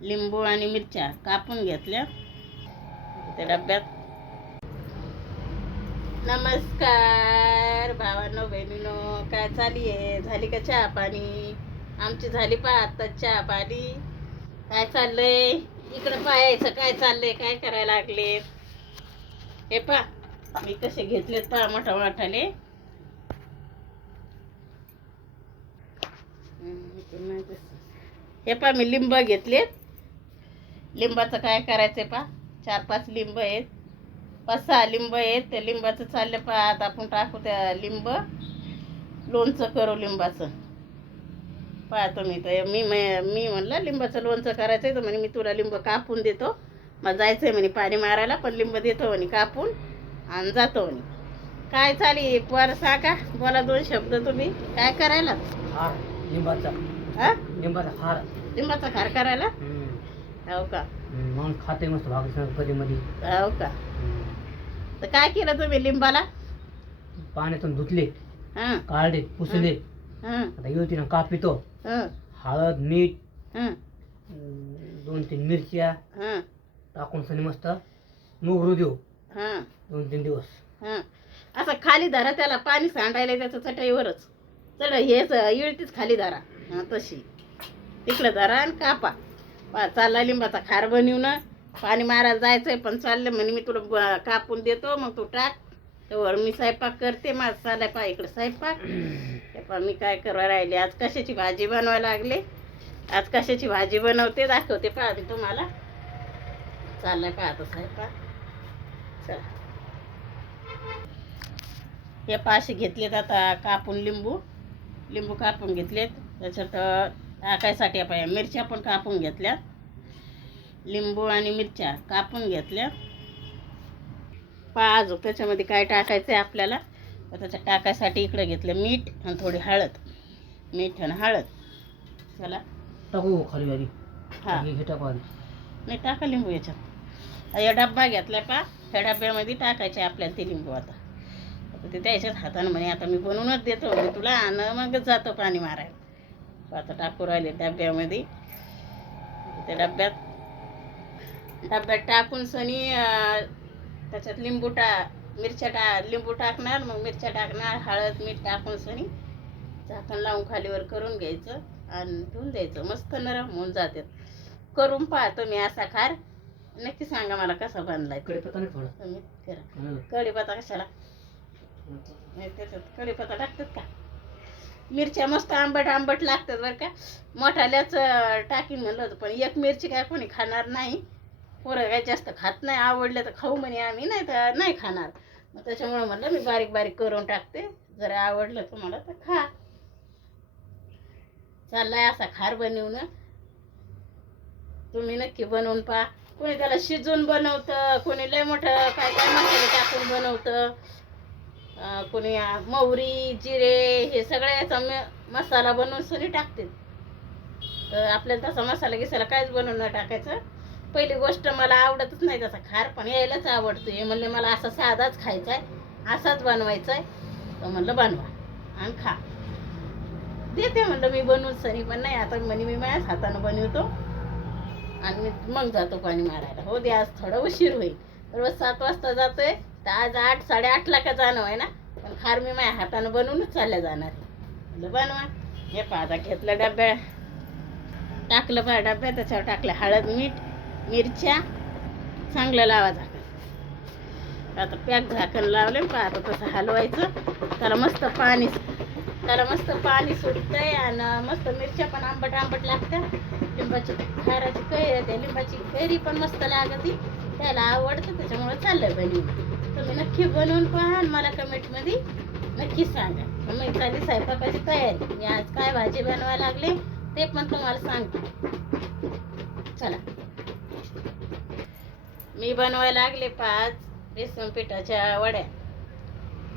लिंबू आणि मिरच्या कापून घेतल्या. त्या डब्यात. नमस्कार भावांनो बहिणीनो काय चाली आहे? झाली का चहा पाणी? आमची झाली पा आता चहा पाणी. काय चाललंय? इकडं पाहायचं काय चाललंय? काय करायला लागले हे पा मी कसे घेतलेत पा मोठा मोठाले हे पा मी लिंब घेतलेत. लिंबाचं काय करायचंय पा चार पाच लिंब आहेत. पाच सहा लिंब आहेत. त्या लिंबाचं चाललं पा आता आपण टाकू त्या लिंब. लोणचं करू लिंबाचं. पाहतो मी तर मी म- म्हणलं लिंबाचं लोणचं करायचं तर म्हणे मी तुला लिंब कापून देतो. मग जायचंय म्हणे पाणी मारायला पण लिंब देतो म्हणे कापून आणि जातो म्हणे. काय चाली पर सांगा. बोला दोन शब्द तुम्ही. काय करायला? हार लिंबाचा. हा लिंबाचा हार. लिंबाचा खार करायला. हो का? म्हणून खाते मस्त भाकरी कधी मध्ये हो का? तर काय केलं तुम्ही लिंबाला? पाण्यातून धुतले हां. काढले पुसले. हां. आता येऊती ना कापितो. हां. हळद मीठ हां. अं, दोन तीन मिरच्या. हां. टाकून सनी मस्त मुगरू देऊ. हां. दोन तीन दिवस. हां. असं खाली धरा त्याला पाणी सांडायला त्याचं चटईवरच. चढ हेच इळतीच खाली धरा. हां तशी. तिकडं धरा आणि कापा. पा चालला लिंबाचा खार बनवून. पाणी मारायला जायचंय पण चाललं म्हणे मी तुला कापून देतो मग तू टाक. तर मी स्वयंपाक करते माझं चालाय पा इकडं स्वयंपाक. पण पहा मी काय करायला राहिले? आज कशाची भाजी बनवायला लागले? आज कशाची भाजी बनवते? दाखवते पहा मी तुम्हाला. चाललाय पहा आता स्वयंपाक. चला. हे पाशी घेतलेत आता कापून लिंबू. लिंबू कापून घेतलेत. त्याच्यात टाकायसाठी आपण या मिरच्या पण कापून घेतल्या लिंबू आणि मिरच्या कापून घेतल्या पहा अजून त्याच्यामध्ये काय टाकायचं आहे आपल्याला. तर त्याच्यात टाकायसाठी इकडे घेतलं मीठ आणि थोडी हळद. मीठ आणि हळद. चला. टाकू खाली आधी हा. हे टाकू आधी. नाही टाका लिंबू याच्यात. हा, या डब्बा घेतलाय पा ह्या डब्यामध्ये टाकायचे आपल्याला ते लिंबू आता. ते त्याच्याच हातानं म्हणे आता मी बनवूनच देतो. म्हणे तुला आणि मगच जातो पाणी मारायला. आता टाकू राहिले डब्यामध्ये. त्या डब्यात डब्यात टाकून सनी त्याच्यात लिंबू टा मिरच्या टा लिंबू टाकणार मग मिरच्या टाकणार हळद मीठ टाकून सनी झाकण लावून खालीवर करून घ्यायचं आणि ठेवून द्यायचं. मस्त नरम होऊन जातात करून पाहतो मी असा खार. नक्की सांगा मला कसा तुम्ही करा. कढीपत्ता कशाला? कढीपत्ता टाकतात का? मिरच्या मस्त आंबट आंबट लागतात बरं का. मोठाल्याच टाकीन म्हणलं होतं पण एक मिरची काय कोणी खाणार नाही. पोरं काय जास्त खात नाही आवडलं तर खाऊ म्हणे आम्ही नाही तर नाही खाणार. मग त्याच्यामुळे म्हणलं मी बारीक बारीक करून टाकते. जर आवडलं तुम्हाला तर खा. चाललाय असा खार बनवून. तुम्ही नक्की बनवून पहा. कोणी त्याला शिजवून बनवतं कोणी लय मोठं काय काय मसाले टाकून बनवतं. कोणी मोहरी जिरे हे सगळ्याचा म- मसाला बनवून सुनी टाकते तर आपल्याला तसा मसाला गिसाला काहीच बनवून नाही टाकायचं. पहिली गोष्ट मला आवडतच नाही तसा खार पण यायलाच आवडतो. हे म्हणले मला असा साधाच खायचा आहे असाच बनवायचा आहे तर म्हणलं बनवा आणि खा. देते म्हणलं मी बनवून सनी पण नाही आता म्हणे मी माझ्याच हातानं बनवतो आणि मी मग जातो पाणी मारायला. हो दे आज थोडं उशीर होईल. रोज सात वाजता जातोय. तर आज आठ साडेआठला का जाणं आहे ना? पण खार मी माझ्या हातानं बनवूनच चालल्या जाणार. बनवा. हे पाहता घेतलं डब्या टाकलं पहा डब्या त्याच्यावर टाकलं हळद मीठ मिरच्या. चांगलं लावा झाकण. आता पॅक झाकण लावले पहा आता तसं हलवायचं. त्याला मस्त पाणी त्याला मस्त पाणी सुटतंय आणि मस्त मिरच्या पण आंबट आंबट लागतात. लिंबाची खाराची कैरी त्या लिंबाची कैरी पण मस्त लागते. त्याला आवडतं त्याच्यामुळे चाललंय बनवून. तुम्ही नक्की बनवून पहा मला कमेंटमध्ये नक्की सांगा. मग मी चालली स्वयंपाकाची तयारी. मी आज काय भाजी बनवायला लागले ते पण तुम्हाला सांगते. चला. मी बनवायला लागले पाच बेसन पिठाच्या वड्या.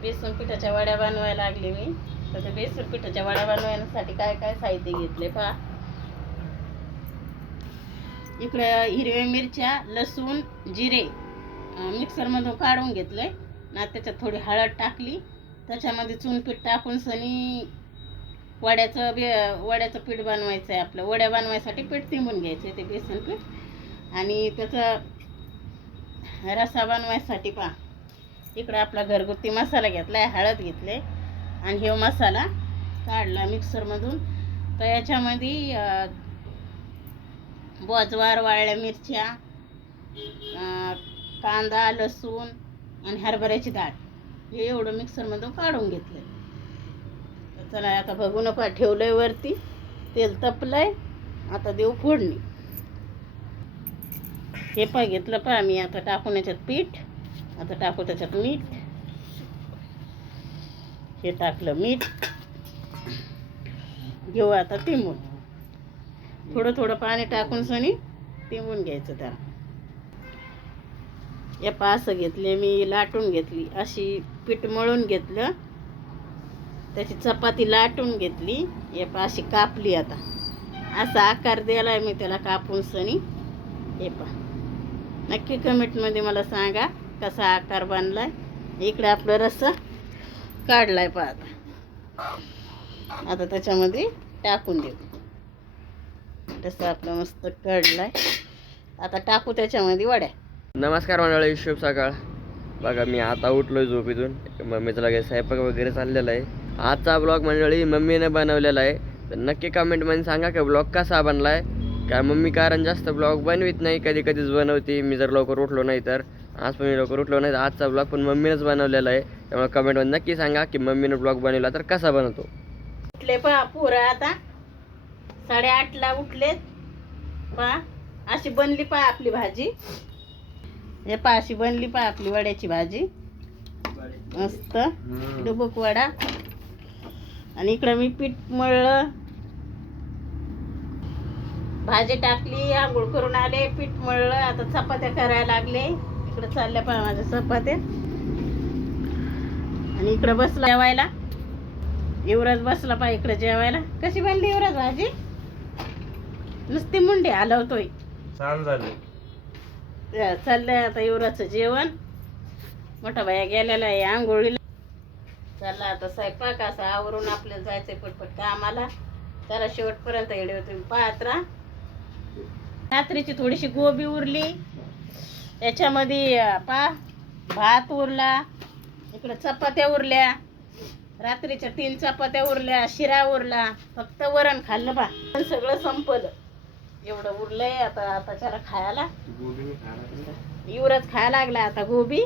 बेसन पिठाच्या वड्या बनवायला लागले मी. तर ते बेसन पिठाच्या वड्या बनवण्यासाठी काय काय साहित्य घेतले पहा. इकडं हिरव्या मिरच्या लसूण जिरे. मिक्सरमधून काढून घेतलं आहे ना त्याच्यात थोडी हळद टाकली. त्याच्यामध्ये चूनपीठ टाकून सनी वड्याचं बे वड्याचं पीठ बनवायचं आहे आपलं. वड्या बनवायसाठी पीठ तिंबून घ्यायचं आहे ते बेसन पीठ. आणि त्याचा रसा बनवायसाठी पहा. इकडं आपला घरगुती मसाला घेतला आहे हळद घेतले आणि हे मसाला काढला मिक्सरमधून तर याच्यामध्ये बॉजवार बोजवार वाळल्या मिरच्या कांदा लसूण आणि हरभऱ्याची डाळ हे एवढं मिक्सरमधून काढून घेतलं चला आता बघू नका ठेवलंय वरती तेल तपलंय आता देऊ फोडणी. हे पा घेतलं पहा मी आता टाकून याच्यात पीठ आता टाकू त्याच्यात मीठ. हे टाकलं मीठ. घेऊ आता तिंबून. थोडं थोडं पाणी टाकून सनी तिंबून घ्यायचं त्याला. एपा असं घेतले मी लाटून घेतली. अशी पीठ मळून घेतलं. त्याची चपाती लाटून घेतली. एपा पा अशी कापली आता. असा आकार दिलाय मी त्याला कापून सनी. एपा नक्की कमेंटमध्ये मला सांगा कसा आकार बांधलाय इकडे आपलं रस्सा काढलाय पहा आता. आता त्याच्यामध्ये टाकून देऊ. रस्सा आपला मस्त काढलाय. आता टाकू त्याच्यामध्ये वड्या. नमस्कार मंडळी शुभ सकाळ. बघा मी आता उठलोय झोपेतून. मम्मीचा लगेच स्वयंपाक वगैरे चाललेला आहे. आजचा ब्लॉग मंडळी मम्मीने बनवलेला आहे. तर नक्की कमेंटमध्ये सांगा की ब्लॉग कसा बनला आहे काय मम्मी कारण जास्त ब्लॉग बनवित नाही कधी कधीच बनवते. मी जर लवकर उठलो नाही तर. आज पण मी लवकर उठलो नाही तर आजचा ब्लॉग पण मम्मीनेच बनवलेला आहे. त्यामुळे कमेंटमध्ये नक्की सांगा की मम्मीने ब्लॉग बनवला तर कसा बनवतो. उठले पहा पोरं आता. साडेआठला उठलेत. पहा अशी बनली पहा आपली भाजी. हे पहा अशी बनली पहा आपली वड्याची भाजी. मस्त. डुबुक वडा. आणि इकडं मी पीठ मळलं. भाजी टाकली आंघोळ करून आले पीठ मळलं. आता चपात्या करायला लागले. इकडं चालल्या पहा माझ्या चपात्या. आणि इकडं बसला जेवायला. युवराज बसला पहा इकडे जेवायला. कशी बनली युवराज भाजी? नुसती मुंडी हलवतोय. छान झाले. चाललंय आता युवराजचं जेवण. मोठा भाया गेलेला आहे आंघोळीला. चालला आता स्वयंपाक असा आवरून आपल्याला जायचंय पटपट कामाला. त्याला शेवटपर्यंत येडे तुम्ही पाहत राहा. रात्रीची थोडीशी गोबी उरली. याच्यामध्ये पा भात उरला. इकडं चपात्या उरल्या. रात्रीच्या तीन चपात्या उरल्या शिरा उरला. फक्त वरण खाल्लं बा. पण सगळं संपलं. एवढं उरलंय आता आता त्याला खायला. युवराज खायला लागला. आता गोबी.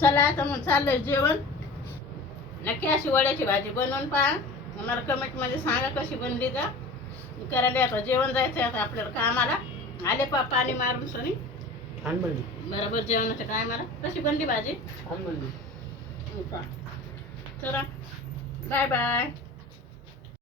चला आता मग चाललंय जेवण. नक्की अशी वड्याची भाजी बनवून पहा. मला कमेंटमध्ये सांगा कशी बनली मी करायला आता जेवण जायचंय आता आपल्याला कामाला. आले पा पाणी मारून सनी. छान बनली. बरोबर जेवणाच्या टायमाला कशी बनली भाजी? छान बनली. हो? चला. Bye bye.